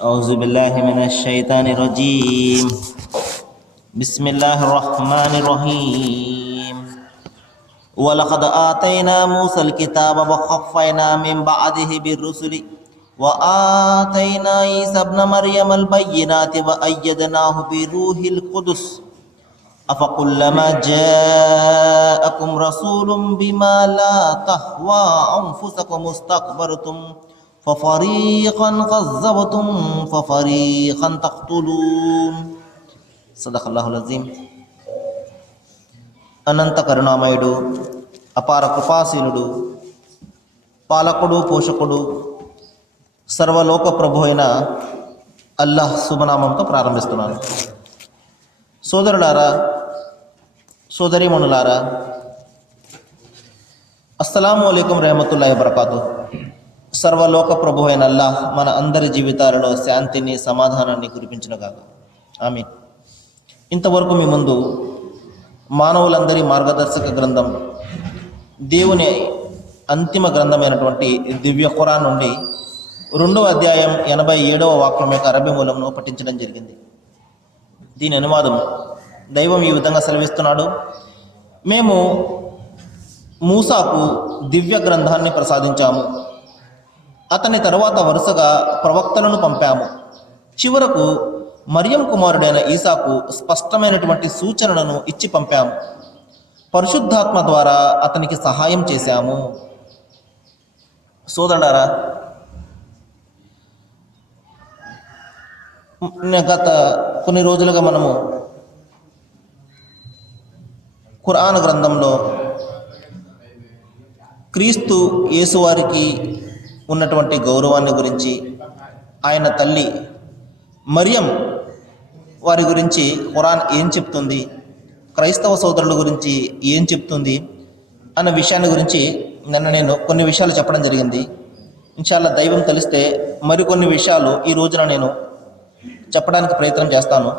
أعوذ بالله من الشيطان الرجيم. بسم الله الرحمن الرحيم. ولقد آتينا موسى الكتاب وخفينا من بعده بالرسل وآتينا عيسى ابن مريم البينات وأيدناه بروح القدس أفكلما جاءكم رسول بما لا تهوى أنفسكم استكبرتم ففريقا كذبتم ففريقا تقتلون. صدق الله العظيم. అనంత కరుణామయుడు, అపార కృపాశీలుడు, పాలకుడు, పోషకుడు, సర్వలోక ప్రభు అయిన అల్లాహ్ శుభనామంతో ప్రారంభిస్తున్నాను. సోదరులారా, సోదరీమణులారా, అస్సలాము అలైకుం రెహమతుల్లాహి వబరకాతు. సర్వలోక ప్రభు అయిన అల్లాహ్ మన అందరి జీవితాలలో శాంతిని, సమాధానాన్ని కురిపించునుగాక. ఆమీన్. ఇంతవరకు మీ ముందు మానవులందరి మార్గదర్శక గ్రంథం, దేవుని అంతిమ గ్రంథమైనటువంటి దివ్య ఖురాన్ నుండి 2వ అధ్యాయం 87వ వాక్యం యొక్క అరబీ మూలంను పఠించడం జరిగింది. దీని అనువాదం దైవం ఈ విధంగా సెలవిస్తున్నాడు: మేము మూసాకు దివ్య గ్రంథాన్ని ప్రసాదించాము, అతని తరువాత వరుసగా ప్రవక్తలను పంపాము, చివరకు మరియం కుమారుడైన ఈసాకు స్పష్టమైనటువంటి సూచనలను ఇచ్చి పంపాము, పరిశుద్ధాత్మ ద్వారా అతనికి సహాయం చేశాము. సోదరులారా, గత కొన్ని రోజులుగా మనము ఖురాన్ గ్రంథంలో క్రీస్తు యేసువారికి ఉన్నటువంటి గౌరవాన్ని గురించి, ఆయన తల్లి మరియం వారి గురించి ఖురాన్ ఏం చెప్తుంది, క్రైస్తవ సోదరుల గురించి ఏం చెప్తుంది అన్న విషయాన్ని గురించి నిన్న నేను కొన్ని విషయాలు చెప్పడం జరిగింది. ఇన్షాల్లా దైవం తెలిస్తే మరికొన్ని విషయాలు ఈ రోజున నేను చెప్పడానికి ప్రయత్నం చేస్తాను.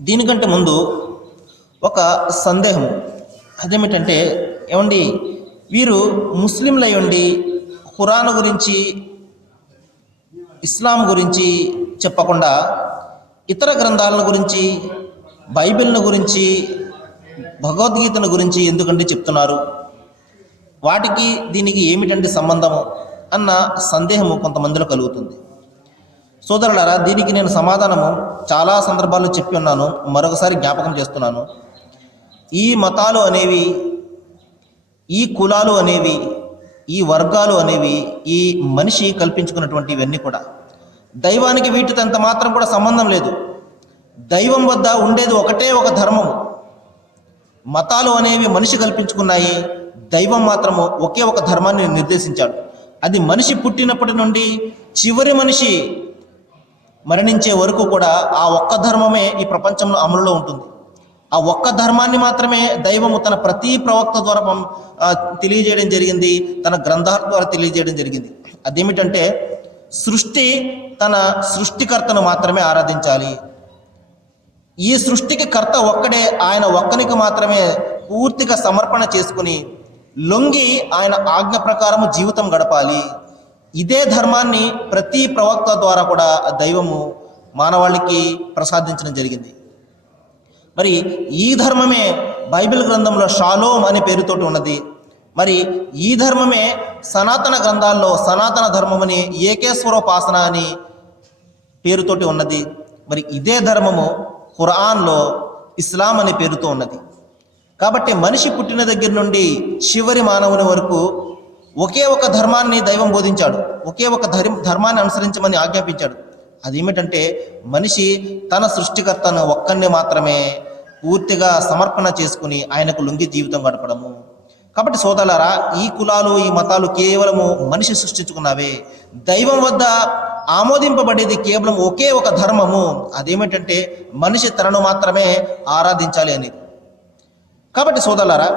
దీనికంటే ముందు ఒక సందేహం, అదేమిటంటే, ఏమండి, వీరు ముస్లింలు అయ్యండి ఖురాన్ గురించి, ఇస్లాం గురించి చెప్పకుండా ఇతర గ్రంథాలను గురించి, బైబిల్ను గురించి, భగవద్గీతను గురించి ఎందుకంటే చెప్తున్నారు, వాటికి దీనికి ఏమిటంటే సంబంధము అన్న సందేహము కొంతమందిలో కలుగుతుంది. సోదరులారా, దీనికి నేను సమాధానము చాలా సందర్భాల్లో చెప్పి ఉన్నాను, మరొకసారి జ్ఞాపకం చేస్తున్నాను. ఈ మతాలు అనేవి, ఈ కులాలు అనేవి, ఈ వర్గాలు అనేవి ఈ మనిషి కల్పించుకున్నటువంటి ఇవన్నీ కూడా దైవానికి వీటితో అంత మాత్రం కూడా సంబంధం లేదు. దైవం వద్ద ఉండేది ఒకటే ఒక ధర్మము. మతాలు అనేవి మనిషి కల్పించుకున్నాయి, దైవం మాత్రము ఒకే ఒక ధర్మాన్ని నిర్దేశించాడు. అది మనిషి పుట్టినప్పటి నుండి చివరి మనిషి మరణించే వరకు కూడా ఆ ఒక్క ధర్మమే ఈ ప్రపంచంలో అమలులో ఉంటుంది. ఆ ఒక్క ధర్మాన్ని మాత్రమే దైవము తన ప్రతి ప్రవక్త ద్వారా తెలియజేయడం జరిగింది, తన గ్రంథాల ద్వారా తెలియజేయడం జరిగింది. అదేమిటంటే, తన సృష్టికర్తను మాత్రమే ఆరాధించాలి. ఈ సృష్టికి కర్త ఒక్కడే, ఆయన ఒక్కనికి మాత్రమే పూర్తిగా సమర్పణ చేసుకుని లొంగి ఆయన ఆజ్ఞ ప్రకారము జీవితం గడపాలి. ఇదే ధర్మాన్ని ప్రతి ప్రవక్త ద్వారా కూడా దైవము మానవాళికి ప్రసాదించడం జరిగింది. మరి ఈ ధర్మమే బైబిల్ గ్రంథంలో షాలోమ్ అనే పేరుతోటి ఉన్నది. మరి ఈ ధర్మమే సనాతన గ్రంథాల్లో సనాతన ధర్మమని, ఏకేశ్వరోపాసన అని పేరుతోటి ఉన్నది. మరి ఇదే ధర్మము ఖురాన్లో ఇస్లాం అనే పేరుతో ఉన్నది. కాబట్టి మనిషి పుట్టిన దగ్గర నుండి చివరి మానవుని వరకు ఒకే ఒక ధర్మాన్ని దైవం బోధించాడు, ఒకే ఒక ధర్మాన్ని అనుసరించమని ఆజ్ఞాపించాడు. అదేమిటంటే, మనిషి తన సృష్టికర్తను ఒక్కరిని మాత్రమే పూర్తిగా సమర్పణ చేసుకుని ఆయనకు లొంగి జీవితం గడపడము. కాబట్టి సోదరులారా, ఈ కులాలు, ఈ మతాలు కేవలము మనిషి సృష్టించుకున్నవే. దైవం వద్ద ఆమోదింపబడేది కేవలం ఒకే ఒక ధర్మము, అదేమిటంటే మనిషి తనను మాత్రమే ఆరాధించాలి అని. కాబట్టి సోదరులారా,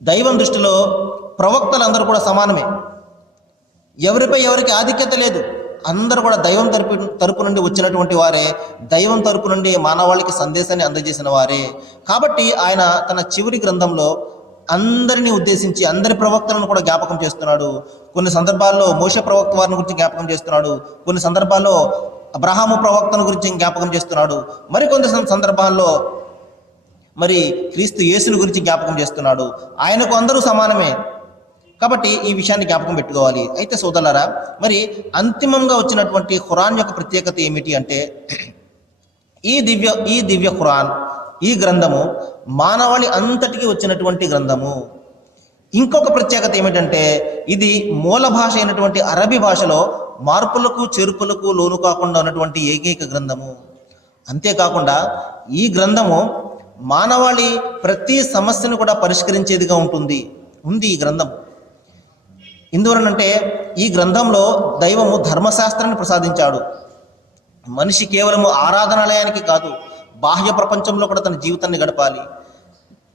దైవం దృష్టిలో ప్రవక్తలందరూ కూడా సమానమే. ఎవరిపై ఎవరికి ఆధిక్యత లేదు. అందరూ కూడా దైవం తరపు నుండి వచ్చినటువంటి వారే, దైవం తరపు నుండి మానవాళికి సందేశాన్ని అందజేసిన వారే. కాబట్టి ఆయన తన చివరి గ్రంథంలో అందరినీ ఉద్దేశించి అందరి ప్రవక్తలను కూడా జ్ఞాపకం చేస్తున్నాడు. కొన్ని సందర్భాల్లో మోషే ప్రవక్త వారిని గురించి జ్ఞాపకం చేస్తున్నాడు. కొన్ని సందర్భాల్లో అబ్రహాము ప్రవక్తను గురించి జ్ఞాపకం చేస్తున్నాడు. మరికొన్ని సందర్భాల్లో మరి క్రీస్తు యేసుని గురించి జ్ఞాపకం చేస్తున్నాడు. ఆయనకు అందరూ సమానమే కాబట్టి ఈ విషయాన్ని జ్ఞాపకం పెట్టుకోవాలి. అయితే సోదరులారా, మరి అంతిమంగా వచ్చినటువంటి ఖురాన్ యొక్క ప్రత్యేకత ఏమిటి అంటే, ఈ దివ్య ఖురాన్, ఈ గ్రంథము మానవాళి అంతటికి వచ్చినటువంటి గ్రంథము. ఇంకొక ప్రత్యేకత ఏమిటంటే, ఇది మూల భాష అయినటువంటి అరబీ భాషలో మార్పులకు చేర్పులకు లోను కాకుండా ఉన్నటువంటి ఏకైక గ్రంథము. అంతేకాకుండా ఈ గ్రంథము మానవాళి ప్రతి సమస్యను కూడా పరిష్కరించేదిగా ఉంది ఈ గ్రంథం. ఎందువలనంటే ఈ గ్రంథంలో దైవము ధర్మశాస్త్రాన్ని ప్రసాదించాడు. మనిషి కేవలము ఆరాధనాలయానికి కాదు, బాహ్య ప్రపంచంలో కూడా తన జీవితాన్ని గడపాలి.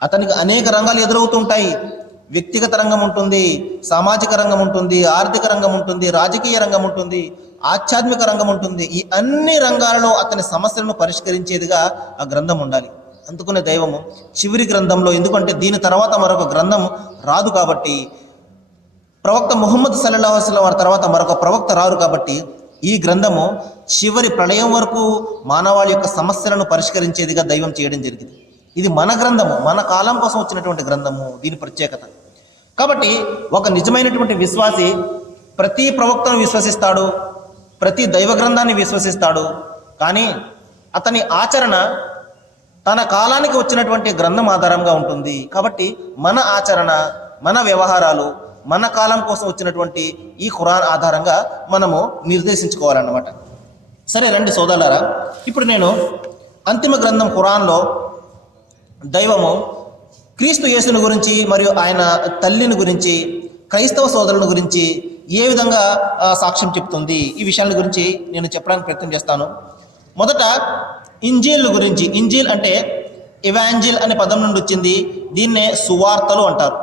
అతనికి అనేక రంగాలు ఎదురవుతుంటాయి. వ్యక్తిగత రంగం ఉంటుంది, సామాజిక రంగం ఉంటుంది, ఆర్థిక రంగం ఉంటుంది, రాజకీయ రంగం ఉంటుంది, ఆధ్యాత్మిక రంగం ఉంటుంది. ఈ అన్ని రంగాలలో అతని సమస్యలను పరిష్కరించేదిగా ఆ గ్రంథం ఉండాలి. అందుకునే దైవము చివరి గ్రంథంలో, ఎందుకంటే దీని తర్వాత మరొక గ్రంథం రాదు కాబట్టి, ప్రవక్త ముహమ్మద్ సల్లల్లాహు అలైహి వసల్లం వారి తర్వాత మరొక ప్రవక్త రారు కాబట్టి, ఈ గ్రంథము చివరి ప్రళయం వరకు మానవాళి యొక్క సమస్యలను పరిష్కరించేదిగా దైవం చేయడం జరిగింది. ఇది మన గ్రంథము, మన కాలం కోసం వచ్చినటువంటి గ్రంథము, దీని ప్రత్యేకత. కాబట్టి ఒక నిజమైనటువంటి విశ్వాసి ప్రతి ప్రవక్తను విశ్వసిస్తాడు, ప్రతి దైవ గ్రంథాన్ని విశ్వసిస్తాడు. కానీ అతని ఆచరణ తన కాలానికి వచ్చినటువంటి గ్రంథం ఆధారంగా ఉంటుంది. కాబట్టి మన ఆచరణ, మన వ్యవహారాలు మన కాలం కోసం వచ్చినటువంటి ఈ ఖురాన్ ఆధారంగా మనము నిర్దేశించుకోవాలన్నమాట. సరే రండి సోదరులారా, ఇప్పుడు నేను అంతిమ గ్రంథం ఖురాన్లో దైవము క్రీస్తు యేసుని గురించి మరియు ఆయన తల్లిని గురించి, క్రైస్తవ సోదరుల గురించి ఏ విధంగా సాక్ష్యం చెప్తుంది, ఈ విషయాల గురించి నేను చెప్పడానికి ప్రయత్నం చేస్తాను. మొదట ఇంజీల్ గురించి. ఇంజీల్ అంటే ఎవాంజిల్ అనే పదం నుండి వచ్చింది. దీన్నే సువార్తలు అంటారు.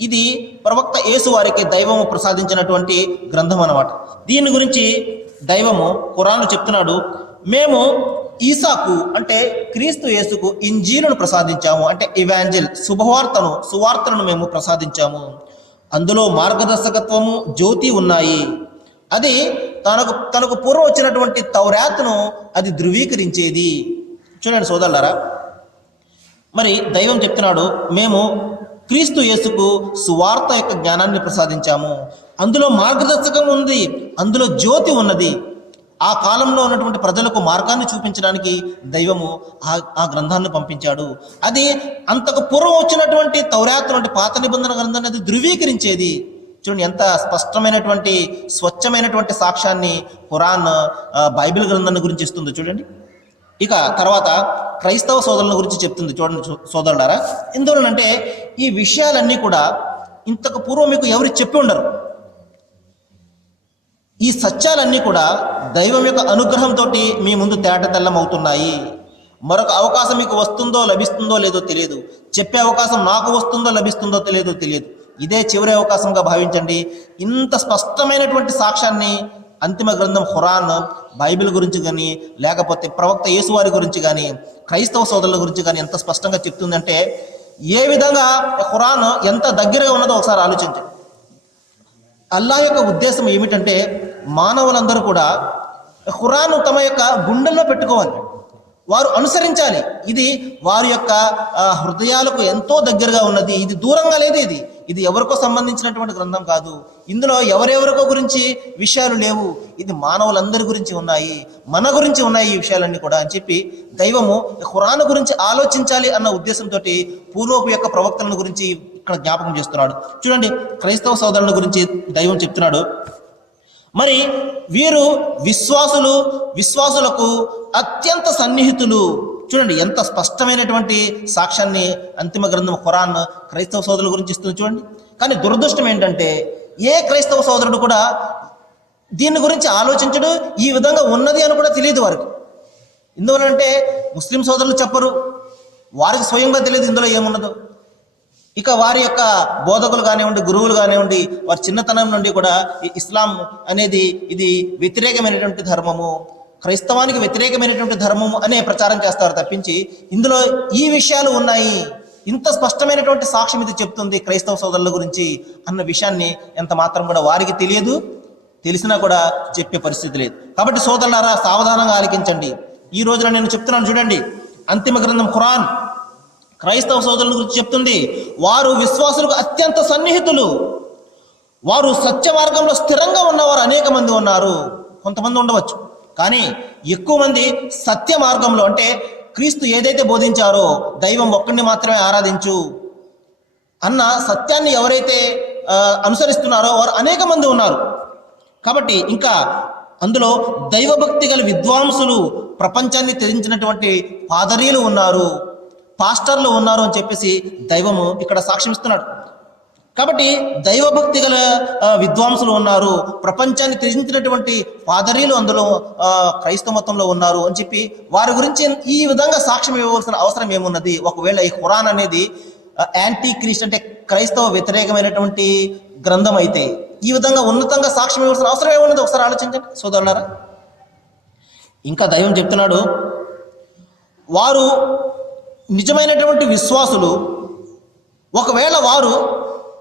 ఇది ప్రవక్త యేసు వారికి దైవము ప్రసాదించినటువంటి గ్రంథం అన్నమాట. దీని గురించి దైవము ఖురాన్లో చెప్తున్నాడు, మేము ఈసాకు అంటే క్రీస్తు యేసుకు ఇంజీలును ప్రసాదించాము, అంటే ఇవాంజిల్ సువార్తలను మేము ప్రసాదించాము. అందులో మార్గదర్శకత్వము, జ్యోతి ఉన్నాయి. అది తనకు పూర్వం వచ్చినటువంటి తౌరాతును అది ధృవీకరించేది. చూడండి సోదరులారా, మరి దైవం చెప్తున్నాడు, మేము క్రీస్తు యేసుకు సువార్త యొక్క జ్ఞానాన్ని ప్రసాదించాము. అందులో మార్గదర్శకం ఉంది, అందులో జ్యోతి ఉన్నది. ఆ కాలంలో ఉన్నటువంటి ప్రజలకు మార్గాన్ని చూపించడానికి దైవము ఆ గ్రంథాన్ని పంపించాడు. అది అంతకు పూర్వం వచ్చినటువంటి తౌరాత్ వంటి పాత నిబంధన గ్రంథాన్ని అది ధృవీకరించేది. చూడండి ఎంత స్పష్టమైనటువంటి స్వచ్ఛమైనటువంటి సాక్ష్యాన్ని ఖురాన్ బైబిల్ గ్రంథాన్ని గురించి ఇస్తుంది. చూడండి, ఇక తర్వాత క్రైస్తవ సోదరుల గురించి చెప్తుంది. చూడండి సోదరులారా, ఎందువలనంటే ఈ విషయాలన్నీ కూడా ఇంతకు పూర్వం మీకు ఎవరు చెప్పి ఉండరు. ఈ సత్యాలన్నీ కూడా దైవం యొక్క అనుగ్రహంతో మీ ముందు తేటతెల్లం అవుతున్నాయి. మరొక అవకాశం మీకు వస్తుందో లభిస్తుందో లేదో తెలియదు. చెప్పే అవకాశం నాకు వస్తుందో లభిస్తుందో తెలియదు. ఇదే చివరి అవకాశంగా భావించండి. ఇంత స్పష్టమైనటువంటి సాక్ష్యాన్ని అంతిమ గ్రంథం ఖురాన్ బైబిల్ గురించి కానీ, లేకపోతే ప్రవక్త యేసు వారి గురించి కానీ, క్రైస్తవ సోదరుల గురించి కానీ ఎంత స్పష్టంగా చెప్తుందంటే, ఏ విధంగా ఖురాన్ ఎంత దగ్గరగా ఉన్నదో ఒకసారి ఆలోచించండి. అల్లాహ్ యొక్క ఉద్దేశం ఏమిటంటే, మానవులందరూ కూడా ఖురాన్ తమ యొక్క గుండెల్లో పెట్టుకోవాలి, వారు అనుసరించాలి. ఇది వారి యొక్క హృదయాలకు ఎంతో దగ్గరగా ఉన్నది. ఇది దూరంగా లేదు. ఇది ఎవరికో సంబంధించినటువంటి గ్రంథం కాదు. ఇందులో ఎవరెవరికో గురించి విషయాలు లేవు. ఇది మానవులందరి గురించి ఉన్నాయి, మన గురించి ఉన్నాయి ఈ విషయాలన్నీ కూడా అని చెప్పి దైవము ఖురాన్ గురించి ఆలోచించాలి అన్న ఉద్దేశంతో పూర్వపు యొక్క ప్రవక్తలను గురించి ఇక్కడ జ్ఞాపకం చేస్తున్నాడు. చూడండి, క్రైస్తవ సోదరుల గురించి దైవం చెప్తున్నాడు, మరి వీరు విశ్వాసులకు అత్యంత సన్నిహితులు. చూడండి ఎంత స్పష్టమైనటువంటి సాక్ష్యాన్ని అంతిమ గ్రంథం ఖురాన్ క్రైస్తవ సోదరుల గురించి ఇస్తుంది. చూడండి, కానీ దురదృష్టం ఏంటంటే ఏ క్రైస్తవ సోదరుడు కూడా దీని గురించి ఆలోచించడు, ఈ విధంగా ఉన్నది అని కూడా తెలియదు వారికి. ఎందువలంటే ముస్లిం సోదరులు చెప్పరు, వారికి స్వయంగా తెలియదు ఇందులో ఏమున్నదో. ఇక వారి యొక్క బోధకులు కానివ్వండి, గురువులు కానివ్వండి, వారి చిన్నతనం నుండి కూడా ఇస్లాం అనేది ఇది వ్యతిరేకమైనటువంటి ధర్మము, క్రైస్తవానికి వ్యతిరేకమైనటువంటి ధర్మము అనే ప్రచారం చేస్తారు తప్పించి ఇందులో ఈ విషయాలు ఉన్నాయి, ఇంత స్పష్టమైనటువంటి సాక్ష్యం ఇది చెప్తుంది క్రైస్తవ సోదరుల గురించి అన్న విషయాన్ని ఎంత మాత్రం కూడా వారికి తెలియదు, తెలిసినా కూడా చెప్పే పరిస్థితి లేదు. కాబట్టి సోదరులారా, సావధానంగా ఆలకించండి. ఈ రోజున నేను చెప్తున్నాను చూడండి, అంతిమ గ్రంథం ఖురాన్ క్రైస్తవ సోదరుల గురించి చెప్తుంది. వారు విశ్వాసులకు అత్యంత సన్నిహితులు, వారు సత్య మార్గంలో స్థిరంగా ఉన్నవారు అనేక మంది ఉన్నారు. కొంతమంది ఉండవచ్చు, కానీ ఎక్కువ మంది సత్య మార్గంలో, అంటే క్రీస్తు ఏదైతే బోధించారో దైవం ఒక్కడిని మాత్రమే ఆరాధించు అన్న సత్యాన్ని ఎవరైతే అనుసరిస్తున్నారో వారు అనేక మంది ఉన్నారు. కాబట్టి ఇంకా అందులో దైవభక్తి గల విద్వాంసులు, ప్రపంచాన్ని తెలిసినటువంటి పాదరీలు ఉన్నారు, పాస్టర్లు ఉన్నారు అని చెప్పేసి దైవము ఇక్కడ సాక్ష్యమిస్తున్నాడు. కాబట్టి దైవభక్తి గల విద్వాంసులు ఉన్నారు, ప్రపంచాన్ని తెలిసినటువంటి పాదరీలు అందులో క్రైస్తవ మతంలో ఉన్నారు అని చెప్పి వారి గురించి ఈ విధంగా సాక్ష్యం ఇవ్వవలసిన అవసరం ఏమున్నది? ఒకవేళ ఈ ఖురాన్ అనేది యాంటీ క్రీస్ట్, అంటే క్రైస్తవ వ్యతిరేకమైనటువంటి గ్రంథం అయితే ఈ విధంగా ఉన్నతంగా సాక్ష్యం ఇవ్వాల్సిన అవసరం ఏమున్నది? ఒకసారి ఆలోచించండి సోదరులారా. ఇంకా దైవం చెప్తున్నాడు, వారు నిజమైనటువంటి విశ్వాసులు. ఒకవేళ వారు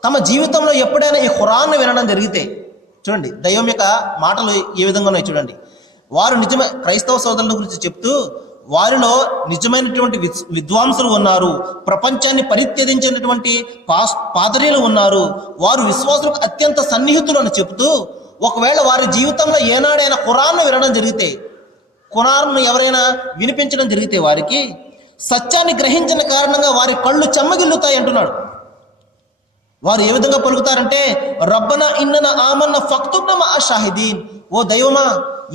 తమ జీవితంలో ఎప్పుడైనా ఈ ఖురాన్ను వినడం జరిగితే, చూడండి దైవం యొక్క మాటలు ఏ విధంగా ఉన్నాయి చూడండి. వారు క్రైస్తవ సోదరుల గురించి చెప్తూ వారిలో నిజమైనటువంటి విద్వాంసులు ఉన్నారు, ప్రపంచాన్ని పరిత్యజించినటువంటి పాదరీలు ఉన్నారు, వారు విశ్వాసులకు అత్యంత సన్నిహితులు అని చెబుతూ, ఒకవేళ వారి జీవితంలో ఏనాడైనా ఖురాన్ను వినడం జరిగితే, ఖురాన్ను ఎవరైనా వినిపించడం జరిగితే వారికి సత్యాన్ని గ్రహించిన కారణంగా వారి కళ్ళు చెమ్మగిల్లుతాయి అంటున్నాడు. వారు ఏ విధంగా పలుకుతారంటే, రబ్బనా ఇన్నన ఆమన్న ఫక్తుబ్న మా షాహిదీన్, ఓ దైవమా,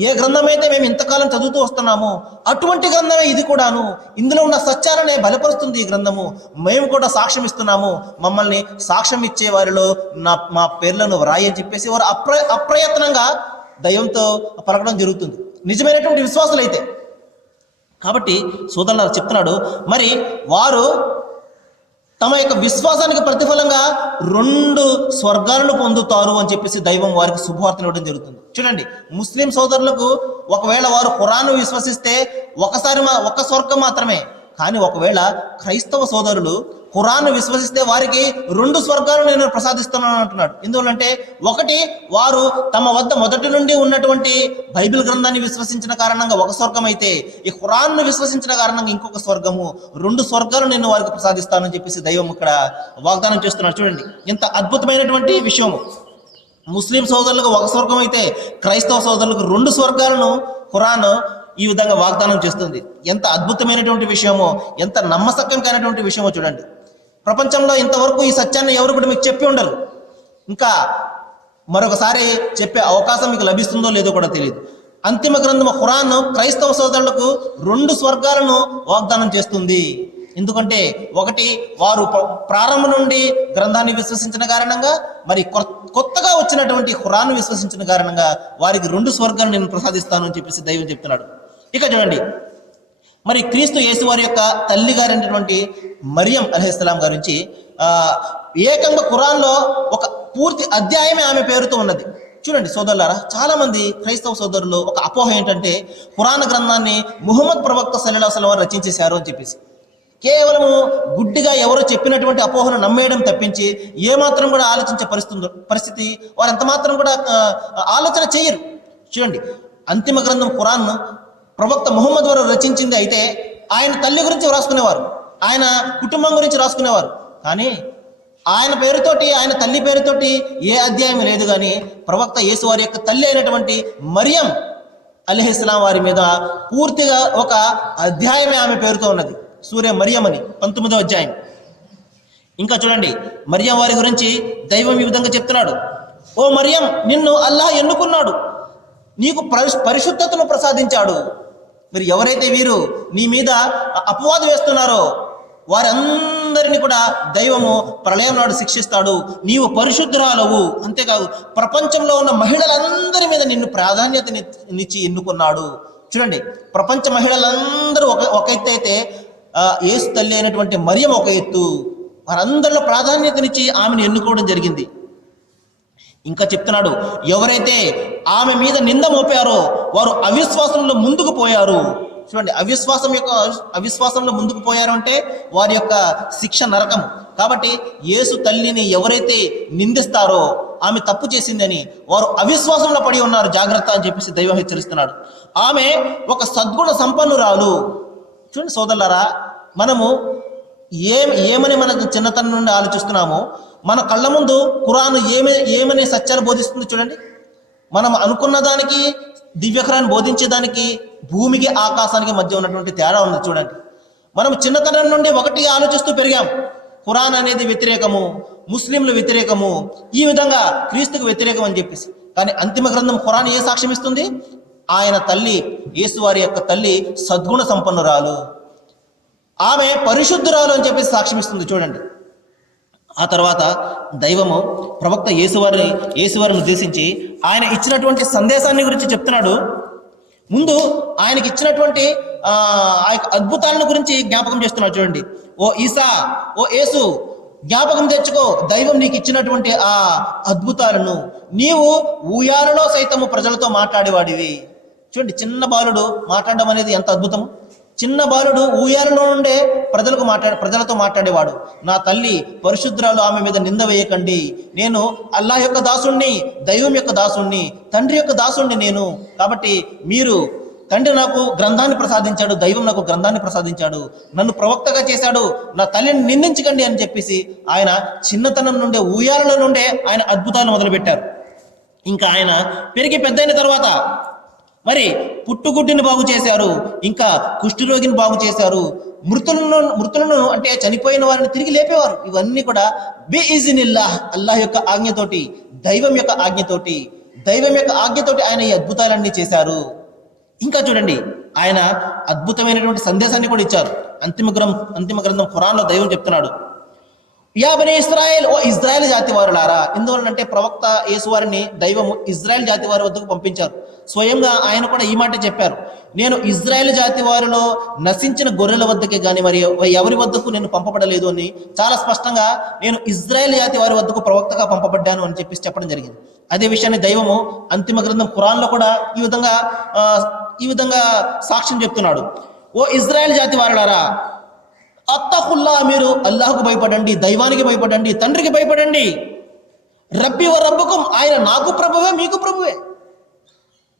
ఏ గ్రంథమైతే మేము ఇంతకాలం చదువుతూ వస్తున్నామో అటువంటి గ్రంథమే ఇది కూడాను, ఇందులో ఉన్న సత్యాలనే బలపరుస్తుంది ఈ గ్రంథము, మేము కూడా సాక్ష్యం ఇస్తున్నాము, మమ్మల్ని సాక్ష్యం ఇచ్చే వారిలో మా పేర్లను వ్రాయి అని చెప్పేసి వారు అప్రయత్నంగా దైవంతో పలకడం జరుగుతుంది, నిజమైనటువంటి విశ్వాసులైతే. కాబట్టి సోదరులారా చెప్తున్నాడు, మరి వారు తమ యొక్క విశ్వాసానికి ప్రతిఫలంగా 2 స్వర్గాలను పొందుతారు అని చెప్పేసి దైవం వారికి శుభవార్తను ఇవ్వడం జరుగుతుంది. చూడండి, ముస్లిం సోదరులకు ఒకవేళ వారు ఖురాన్ను విశ్వసిస్తే ఒక స్వర్గం మాత్రమే, కానీ ఒకవేళ క్రైస్తవ సోదరులు ఖురాన్ను విశ్వసిస్తే వారికి 2 స్వర్గాలు నేను ప్రసాదిస్తున్నాను అంటున్నాడు. ఎందువల్లంటే, ఒకటి, వారు తమ వద్ద మొదటి నుండి ఉన్నటువంటి బైబిల్ గ్రంథాన్ని విశ్వసించిన కారణంగా ఒక స్వర్గం అయితే, ఈ ఖురాన్ను విశ్వసించిన కారణంగా ఇంకొక స్వర్గము, 2 స్వర్గాలు నేను వారికి ప్రసాదిస్తానని చెప్పేసి దైవం ఇక్కడ వాగ్దానం చేస్తున్నాడు. చూడండి ఎంత అద్భుతమైనటువంటి విషయము. ముస్లిం సోదరులకు ఒక స్వర్గం అయితే క్రైస్తవ సోదరులకు 2 స్వర్గాలను ఖురాన్ ఈ విధంగా వాగ్దానం చేస్తుంది. ఎంత అద్భుతమైనటువంటి విషయమో, ఎంత నమ్మశక్యం కానటువంటి విషయమో చూడండి. ప్రపంచంలో ఇంతవరకు ఈ సత్యాన్ని ఎవరు కూడా మీకు చెప్పి ఉండరు, ఇంకా మరొకసారి చెప్పే అవకాశం మీకు లభిస్తుందో లేదో కూడా తెలియదు. అంతిమ గ్రంథం ఖురాన్ క్రైస్తవ సోదరులకు 2 స్వర్గాలను వాగ్దానం చేస్తుంది. ఎందుకంటే, ఒకటి, వారు ప్రారంభం నుండి గ్రంథాన్ని విశ్వసించిన కారణంగా, మరి కొత్తగా వచ్చినటువంటి ఖురాన్ విశ్వసించిన కారణంగా వారికి 2 స్వర్గాలు నేను ప్రసాదిస్తాను అని చెప్పేసి దైవం చెప్తున్నాడు. ఇక చూడండి, మరి క్రీస్తు యేసు వారి యొక్క తల్లి గారైనటువంటి మరియం అలైహిస్సలాం గురించి ఏకంగా ఖురాన్లో ఒక పూర్తి అధ్యాయమే ఆమె పేరుతో ఉన్నది. చూడండి సోదరులారా, చాలా మంది క్రైస్తవ సోదరులు ఒక అపోహ ఏంటంటే, ఖురాన్ గ్రంథాన్ని ముహమ్మద్ ప్రవక్త సల్లల్లాహు అలైహి వసల్లం వారు రచించేశారు అని చెప్పేసి కేవలము గుడ్డిగా ఎవరో చెప్పినటువంటి అపోహను నమ్మేయడం తప్పించి ఏమాత్రం కూడా ఆలోచించే పరిస్థితి వారు ఎంత మాత్రం కూడా ఆలోచన చేయరు. చూడండి, అంతిమ గ్రంథం ఖురాన్ ప్రవక్త ముహమ్మద్ వారు రచించింది అయితే ఆయన తల్లి గురించి రాసుకునేవారు, ఆయన కుటుంబం గురించి రాసుకునేవారు, కానీ ఆయన పేరుతోటి, ఆయన తల్లి పేరుతోటి ఏ అధ్యాయం లేదు. కానీ ప్రవక్త యేసు వారి యొక్క తల్లి అయినటువంటి మరియం అలైహిస్సలాం వారి మీద పూర్తిగా ఒక అధ్యాయమే ఆమె పేరుతో ఉన్నది, సూర్య మరియం అని 19వ అధ్యాయం. ఇంకా చూడండి, మరియం వారి గురించి దైవం ఈ విధంగా చెప్తున్నాడు, ఓ మరియం, నిన్ను అల్లాహ్ ఎన్నుకున్నాడు, నీకు పరిశుద్ధతను ప్రసాదించాడు. మరి ఎవరైతే వీరు నీ మీద అపవాదం వేస్తున్నారో వారందరినీ కూడా దైవము ప్రళయం నాడు శిక్షిస్తాడు. నీవు పరిశుద్ధురాలవు, అంతేకాదు ప్రపంచంలో ఉన్న మహిళలందరి మీద నిన్ను ప్రాధాన్యతనిచ్చి ఎన్నుకున్నాడు. చూడండి, ప్రపంచ మహిళలందరూ ఒక ఎత్తు అయితే యేసు తల్లి అయినటువంటి మరియం ఒక ఎత్తు, వారందరిలో ప్రాధాన్యతనిచ్చి ఆమెను ఎన్నుకోవడం జరిగింది. ఇంకా చెప్తున్నాడు, ఎవరైతే ఆమె మీద నింద మోపారో వారు అవిశ్వాసంలో ముందుకు పోయారు. చూడండి, అవిశ్వాసంలో ముందుకు పోయారు అంటే వారి యొక్క శిక్ష నరకం. కాబట్టి యేసు తల్లిని ఎవరైతే నిందిస్తారో ఆమె తప్పు చేసిందని, వారు అవిశ్వాసంలో పడి ఉన్నారు, జాగ్రత్త అని చెప్పేసి దైవం హెచ్చరిస్తున్నాడు. ఆమె ఒక సద్గుణ సంపన్నురాలు. చూడండి సోదరులారా, మనము ఏమని మన చిన్నతనం నుండి ఆలోచిస్తున్నామో, మన కళ్ళ ముందు ఖురాన్ ఏమని సత్యాలు బోధిస్తుంది చూడండి. మనం అనుకున్న దానికి, దివ్యఖురాన్ బోధించేదానికి భూమికి ఆకాశానికి మధ్య ఉన్నటువంటి తేడా ఉంది చూడండి. మనం చిన్నతనం నుండి ఒకటి ఆలోచిస్తూ పెరిగాం, ఖురాన్ అనేది వ్యతిరేకము, ముస్లింలు వ్యతిరేకము, ఈ విధంగా క్రీస్తుకు వ్యతిరేకం అని చెప్పేసి. కానీ అంతిమ గ్రంథం ఖురాన్ ఏ సాక్ష్యం ఇస్తుంది? ఆయన తల్లి, యేసు వారి యొక్క తల్లి సద్గుణ సంపన్నురాలు, ఆమె పరిశుద్ధురాలు అని చెప్పేసి సాక్ష్యం ఇస్తుంది చూడండి. ఆ తర్వాత దైవము ప్రవక్త యేసువారిని ఉద్దేశించి ఆయన ఇచ్చినటువంటి సందేశాన్ని గురించి చెప్తున్నాడు. ముందు ఆయనకి ఇచ్చినటువంటి ఆ యొక్క అద్భుతాలను గురించి జ్ఞాపకం చేస్తున్నాడు చూడండి. ఓ ఈసా, ఓ యేసు, జ్ఞాపకం తెచ్చుకో, దైవం నీకు ఇచ్చినటువంటి ఆ అద్భుతాలను. నీవు ఊయాలలో సైతము ప్రజలతో మాట్లాడేవాడివి. చూడండి, చిన్న బాలుడు మాట్లాడడం అనేది ఎంత అద్భుతం. చిన్న బాలుడు ఊయాలలో నుండే ప్రజలతో మాట్లాడేవాడు. నా తల్లి పరిశుద్ధురాలు, ఆమె మీద నింద వేయకండి, నేను అల్లాహ్ యొక్క దాసుణ్ణి, దైవం యొక్క దాసుణ్ణి, తండ్రి యొక్క దాసుణ్ణి నేను. కాబట్టి మీరు, తండ్రి నాకు గ్రంథాన్ని ప్రసాదించాడు, దైవం నాకు గ్రంథాన్ని ప్రసాదించాడు, నన్ను ప్రవక్తగా చేశాడు, నా తల్లిని నిందించకండి అని చెప్పేసి ఆయన చిన్నతనం నుండే, ఊయాలలో నుండే ఆయన అద్భుతాలు మొదలుపెట్టారు. ఇంకా ఆయన పెరిగి పెద్దయిన తర్వాత మరి పుట్టుగుడ్డిని బాగు చేశారు, ఇంకా కుష్ఠరోగిని బాగు చేశారు, మృతులను అంటే చనిపోయిన వారిని తిరిగి లేపేవారు. ఇవన్నీ కూడా బిఇజ్నిల్లాహ్, అల్లాహ్ యొక్క ఆజ్ఞతోటి, దైవం యొక్క ఆజ్ఞతోటి ఆయన ఈ అద్భుతాలన్నీ చేశారు. ఇంకా చూడండి, ఆయన అద్భుతమైనటువంటి సందేశాన్ని కూడా ఇచ్చారు. అంతిమ గ్రంథం ఖురాన్లో దైవం చెప్తున్నాడు, యా బనీ ఇస్రాయేల్, ఓ ఇజ్రాయెల్ జాతి వారులారా. ఎందువలనంటే ప్రవక్త యేసువారిని దైవము ఇజ్రాయెల్ జాతి వారి వద్దకు పంపించారు. స్వయంగా ఆయన కూడా ఈ మాట చెప్పారు, నేను ఇజ్రాయెల్ జాతి వారిలో నశించిన గొర్రెల వద్దకే కానీ మరి ఎవరి వద్దకు నేను పంపబడలేదు అని చాలా స్పష్టంగా, నేను ఇజ్రాయెల్ జాతి వారి వద్దకు ప్రవక్తగా పంపబడ్డాను అని చెప్పేసి చెప్పడం జరిగింది. అదే విషయాన్ని దైవము అంతిమ గ్రంథం ఖురాన్లో కూడా ఈ విధంగా సాక్ష్యం చెప్తున్నాడు. ఓ ఇజ్రాయెల్ జాతి వారులారా, అత్తఖుల్లా, మీరు అల్లాహకు భయపడండి, దైవానికి భయపడండి, తండ్రికి భయపడండి. రబ్బి వ రబ్బుకుం, ఆయన నాకు ప్రభువే, మీకు ప్రభువే.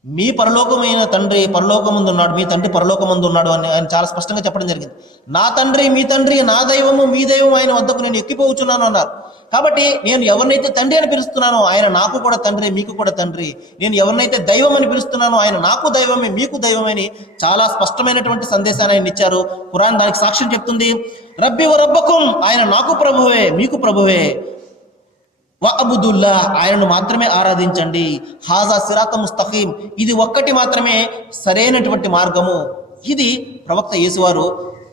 మీ పరలోకమైన తండ్రి పరలోకమందు ఉన్నాడు, మీ తండ్రి పరలోకమందు ఉన్నాడు అని ఆయన చాలా స్పష్టంగా చెప్పడం జరిగింది. నా తండ్రి, మీ తండ్రి, నా దైవము, మీ దైవం ఆయన వద్దకు నేను ఎక్కిపోవచ్చున్నాను అన్నారు. కాబట్టి నేను ఎవరినైతే తండ్రి అని పిలుస్తున్నానో ఆయన నాకు కూడా తండ్రి, మీకు కూడా తండ్రి. నేను ఎవరినైతే దైవం అని పిలుస్తున్నానో ఆయన నాకు దైవమే, మీకు దైవమని చాలా స్పష్టమైనటువంటి సందేశాన్ని ఆయన ఇచ్చారు. ఖురాన్ దానికి సాక్ష్యం చెప్తుంది. రబ్బి వ రబ్బకుం, ఆయన నాకు ప్రభువే, మీకు ప్రభువే. వఅబుదుల్లా, ఆయనను మాత్రమే ఆరాధించండి. హాజా సిరాత ముస్తఖీం, ఇది ఒక్కటి మాత్రమే సరైనటువంటి మార్గము. ఇది ప్రవక్త యేసువారు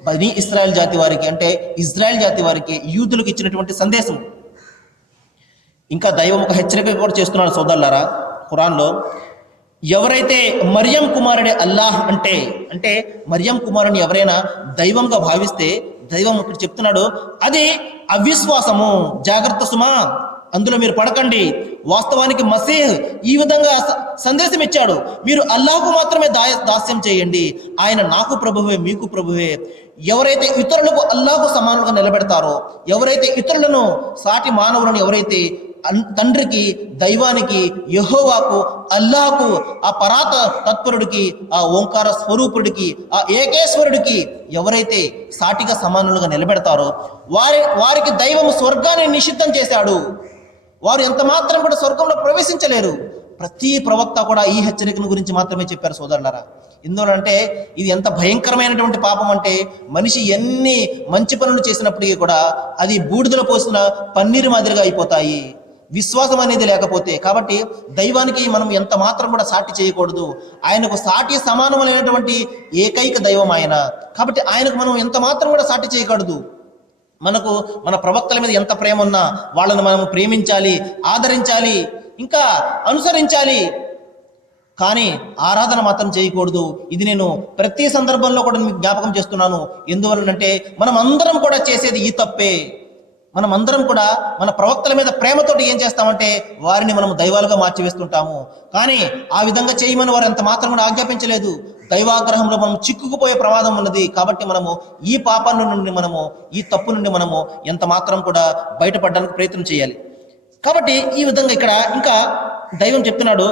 బనీ ఇస్రాయల్ జాతి వారికి, అంటే ఇజ్రాయెల్ జాతి వారికి, యూదులకు ఇచ్చినటువంటి సందేశం. ఇంకా దైవం ఒక హెచ్చరిక కూడా చేస్తున్నాడు సోదరులారా ఖురాన్లో. ఎవరైతే మరియం కుమారుడే అల్లాహ్ అంటే మరియం కుమారుని ఎవరైనా దైవంగా భావిస్తే, దైవం ఇక్కడ చెప్తున్నాడు, అది అవిశ్వాసము, జాగ్రత్త సుమా, అందులో మీరు పడకండి. వాస్తవానికి మసీహ్ ఈ విధంగా సందేశం ఇచ్చాడు, మీరు అల్లాహకు మాత్రమే దాస్యం చేయండి, ఆయన నాకు ప్రభువే, మీకు ప్రభువే. ఎవరైతే ఇతరులకు అల్లాహకు సమానంగా నిలబెడతారో, ఎవరైతే ఇతరులను, సాటి మానవులను ఎవరైతే తండ్రికి, దైవానికి, యెహోవాకు, అల్లాహకు, ఆ పరాత తత్పరుడికి, ఆ ఓంకార స్వరూపుడికి, ఆ ఏకేశ్వరుడికి ఎవరైతే సాటిగా సమానులుగా నిలబెడతారో వారికి దైవము స్వర్గాన్ని నిషిద్ధం చేశాడు. వారు ఎంత మాత్రం కూడా స్వర్గంలో ప్రవేశించలేరు. ప్రతి ప్రవక్త కూడా ఈ హెచ్చరికల గురించి మాత్రమే చెప్పారు సోదరులారా. ఎందువలంటే ఇది ఎంత భయంకరమైనటువంటి పాపం అంటే, మనిషి ఎన్ని మంచి పనులు చేసినప్పటికీ కూడా అది బూడిదలో పోసిన పన్నీరు మాదిరిగా అయిపోతాయి, విశ్వాసం అనేది లేకపోతే. కాబట్టి దైవానికి మనం ఎంత మాత్రం కూడా సాటి చేయకూడదు. ఆయనకు సాటి సమానమైనటువంటి ఏకైక దైవం ఆయన. కాబట్టి ఆయనకు మనం ఎంత మాత్రం కూడా సాటి చేయకూడదు. మనకు మన ప్రవక్తల మీద ఎంత ప్రేమ ఉన్నా వాళ్ళని మనం ప్రేమించాలి, ఆదరించాలి, ఇంకా అనుసరించాలి, కానీ ఆరాధన మాత్రం చేయకూడదు. ఇది నేను ప్రతి సందర్భంలో కూడా మీకు జ్ఞాపకం చేస్తున్నాను. ఎందువలనంటే మనం అందరం కూడా చేసేది ఈ తప్పే. మనం అందరం కూడా మన ప్రవక్తల మీద ప్రేమతోటి ఏం చేస్తామంటే వారిని మనం దైవాలుగా మార్చివేస్తుంటాము. కానీ ఆ విధంగా చేయమని వారు ఎంత మాత్రం కూడా ఆజ్ఞాపించలేదు. దైవాగ్రహంలో మనం చిక్కుకుపోయే ప్రమాదం ఉన్నది. కాబట్టి మనము ఈ పాపం నుండి మనము ఈ తప్పు నుండి మనము ఎంత మాత్రం కూడా బయటపడడానికి ప్రయత్నం చేయాలి. కాబట్టి ఈ విధంగా ఇక్కడ ఇంకా దైవం చెప్తున్నాడు,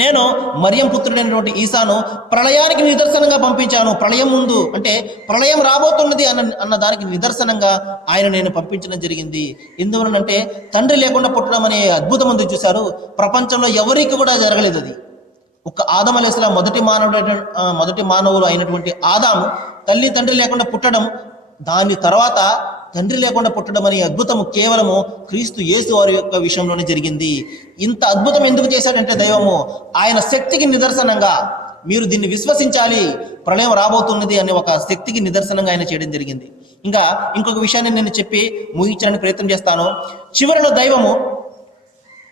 నేను మరియం పుత్రుడైనటువంటి ఈసాను ప్రళయానికి నిదర్శనంగా పంపించాను. ప్రళయం ముందు అంటే ప్రళయం రాబోతున్నది అన్న దానికి నిదర్శనంగా ఆయన నేను పంపించడం జరిగింది. ఎందువలనంటే తండ్రి లేకుండా పుట్టడం అనే అద్భుతం ఉంది చూశారు, ప్రపంచంలో ఎవరికి కూడా జరగలేదు. అది ఒక ఆదం అలైహిస్సలాం మొదటి మానవులు అయినటువంటి ఆదాము తల్లి తండ్రి లేకుండా పుట్టడం, దాని తర్వాత తండ్రి లేకుండా పుట్టడం అనే అద్భుతము కేవలము క్రీస్తు యేసు వారి యొక్క విషయంలోనే జరిగింది. ఇంత అద్భుతం ఎందుకు చేశాడంటే దైవము ఆయన శక్తికి నిదర్శనంగా, మీరు దీన్ని విశ్వసించాలి, ప్రళయం రాబోతున్నది అనే ఒక శక్తికి నిదర్శనంగా ఆయన చేయడం జరిగింది. ఇంకా ఇంకొక విషయాన్ని నేను చెప్పి ముగించడానికి ప్రయత్నం చేస్తాను. చివరిలో దైవము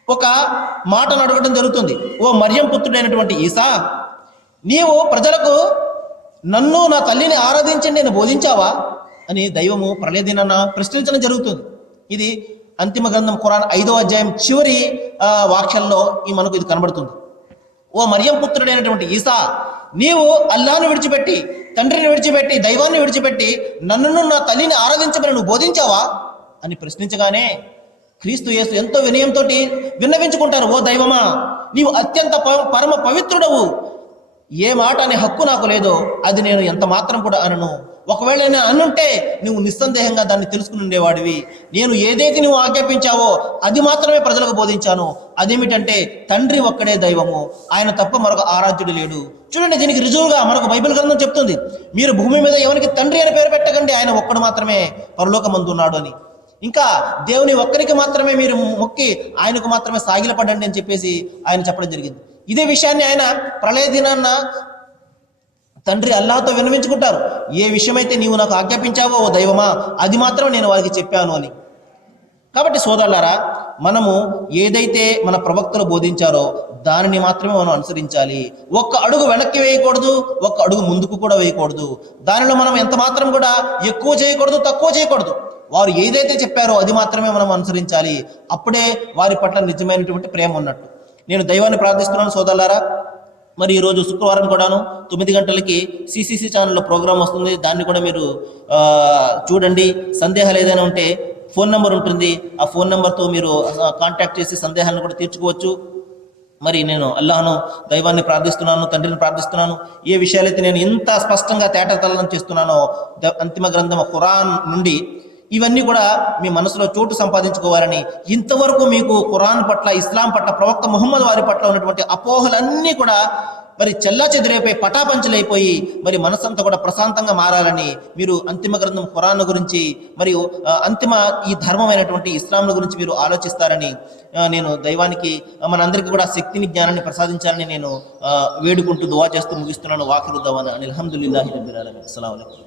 ఒక మాటను అడగడం జరుగుతుంది, ఓ మరియం పుత్రుడైనటువంటి ఈసా, నీవు ప్రజలకు నన్ను నా తల్లిని ఆరాధించండి నేను బోధించావా అని దైవము ప్రళయ దినాన ప్రశ్నించడం జరుగుతుంది. ఇది అంతిమ గ్రంథం ఖురాన్ 5వ అధ్యాయం చివరి వాక్యాల్లో మనకు ఇది కనబడుతుంది. ఓ మరియం పుత్రుడైనటువంటి ఈసా, నీవు అల్లాహ్ను విడిచిపెట్టి, తండ్రిని విడిచిపెట్టి, దైవాన్ని విడిచిపెట్టి నన్ను నా తల్లిని ఆరాధించమని నువ్వు బోధించావా అని ప్రశ్నించగానే క్రీస్తు యేసు ఎంతో వినయంతో విన్నవించుకుంటారు, ఓ దైవమా, నీవు అత్యంత పరమ పవిత్రుడవు, ఏ మాట అనే హక్కు నాకు లేదో అది నేను ఎంత మాత్రం కూడా అనను. ఒకవేళ నేను అనుంటే నువ్వు నిస్సందేహంగా దాన్ని తెలుసుకుని ఉండేవాడివి. నేను ఏదైతే నువ్వు ఆజ్ఞాపించావో అది మాత్రమే ప్రజలకు బోధించాను. అదేమిటంటే తండ్రి ఒక్కడే దైవము, ఆయన తప్ప మరొక ఆరాధ్యుడు లేడు. చూడండి, దీనికి రుజువుగా మనకు బైబిల్ గ్రంథం చెప్తుంది, మీరు భూమి మీద ఎవరికి తండ్రి అని పేరు పెట్టకండి, ఆయన ఒక్కడు మాత్రమే పరలోకమందు ఉన్నాడు అని. ఇంకా దేవుని ఒక్కరికి మాత్రమే మీరు మొక్కి ఆయనకు మాత్రమే సాగిలపడండి అని చెప్పేసి ఆయన చెప్పడం జరిగింది. ఇదే విషయాన్ని ఆయన ప్రళయ దినాన్న తండ్రి అల్లాహ్తో విన్నవించుకుంటారు, ఏ విషయమైతే నీవు నాకు ఆజ్ఞాపించావో ఓ దైవమా అది మాత్రం నేను వారికి చెప్పాను అని. కాబట్టి సోదరులారా, మనము ఏదైతే మన ప్రవక్తలు బోధించారో దానిని మాత్రమే మనం అనుసరించాలి. ఒక్క అడుగు వెనక్కి వేయకూడదు, ఒక్క అడుగు ముందుకు కూడా వేయకూడదు. దానిలో మనం ఎంత మాత్రం కూడా ఎక్కువ చేయకూడదు, తక్కువ చేయకూడదు. వారు ఏదైతే చెప్పారో అది మాత్రమే మనం అనుసరించాలి. అప్పుడే వారి పట్ల నిజమైనటువంటి ప్రేమ ఉన్నట్టు. నేను దైవాన్ని ప్రార్థిస్తున్నాను సోదరులారా. మరి ఈరోజు శుక్రవారం కూడాను 9 గంటలకి సిసిసి ఛానల్లో ప్రోగ్రాం వస్తుంది, దాన్ని కూడా మీరు చూడండి. సందేహాలు ఏదైనా ఉంటే ఫోన్ నెంబర్ ఉంటుంది, ఆ ఫోన్ నెంబర్తో మీరు కాంటాక్ట్ చేసి సందేహాలను కూడా తీర్చుకోవచ్చు. మరి నేను అల్లాహ్ను దైవాన్ని ప్రార్థిస్తున్నాను, తండ్రిని ప్రార్థిస్తున్నాను. ఏ విషయాలైతే నేను ఇంత స్పష్టంగా తేటతెల్లం చేస్తున్నానో అంతిమ గ్రంథం ఖురాన్ నుండి ఇవన్నీ కూడా మీ మనసులో చోటు సంపాదించుకోవాలని, ఇంతవరకు మీకు ఖురాన్ పట్ల, ఇస్లాం పట్ల, ప్రవక్త ముహమ్మద్ వారి పట్ల ఉన్నటువంటి అపోహలన్నీ కూడా మరి చెల్లా చెదిరైపోయి పటాపంచలైపోయి మరి మనసంతా కూడా ప్రశాంతంగా మారాలని, మీరు అంతిమ గ్రంథం ఖురాన్ గురించి మరియు అంతిమ ఈ ధర్మమైనటువంటి ఇస్లాంల గురించి మీరు ఆలోచిస్తారని నేను దైవానికి మనందరికీ కూడా శక్తిని, జ్ఞానాన్ని ప్రసాదించాలని నేను వేడుకుంటూ దువా చేస్తూ ముగిస్తున్నాను. వాఖిరు దవానా అనిల్ హమ్దులిల్లాహి రబ్బిల్ ఆలమీన్. అస్సలాము అలైకుం.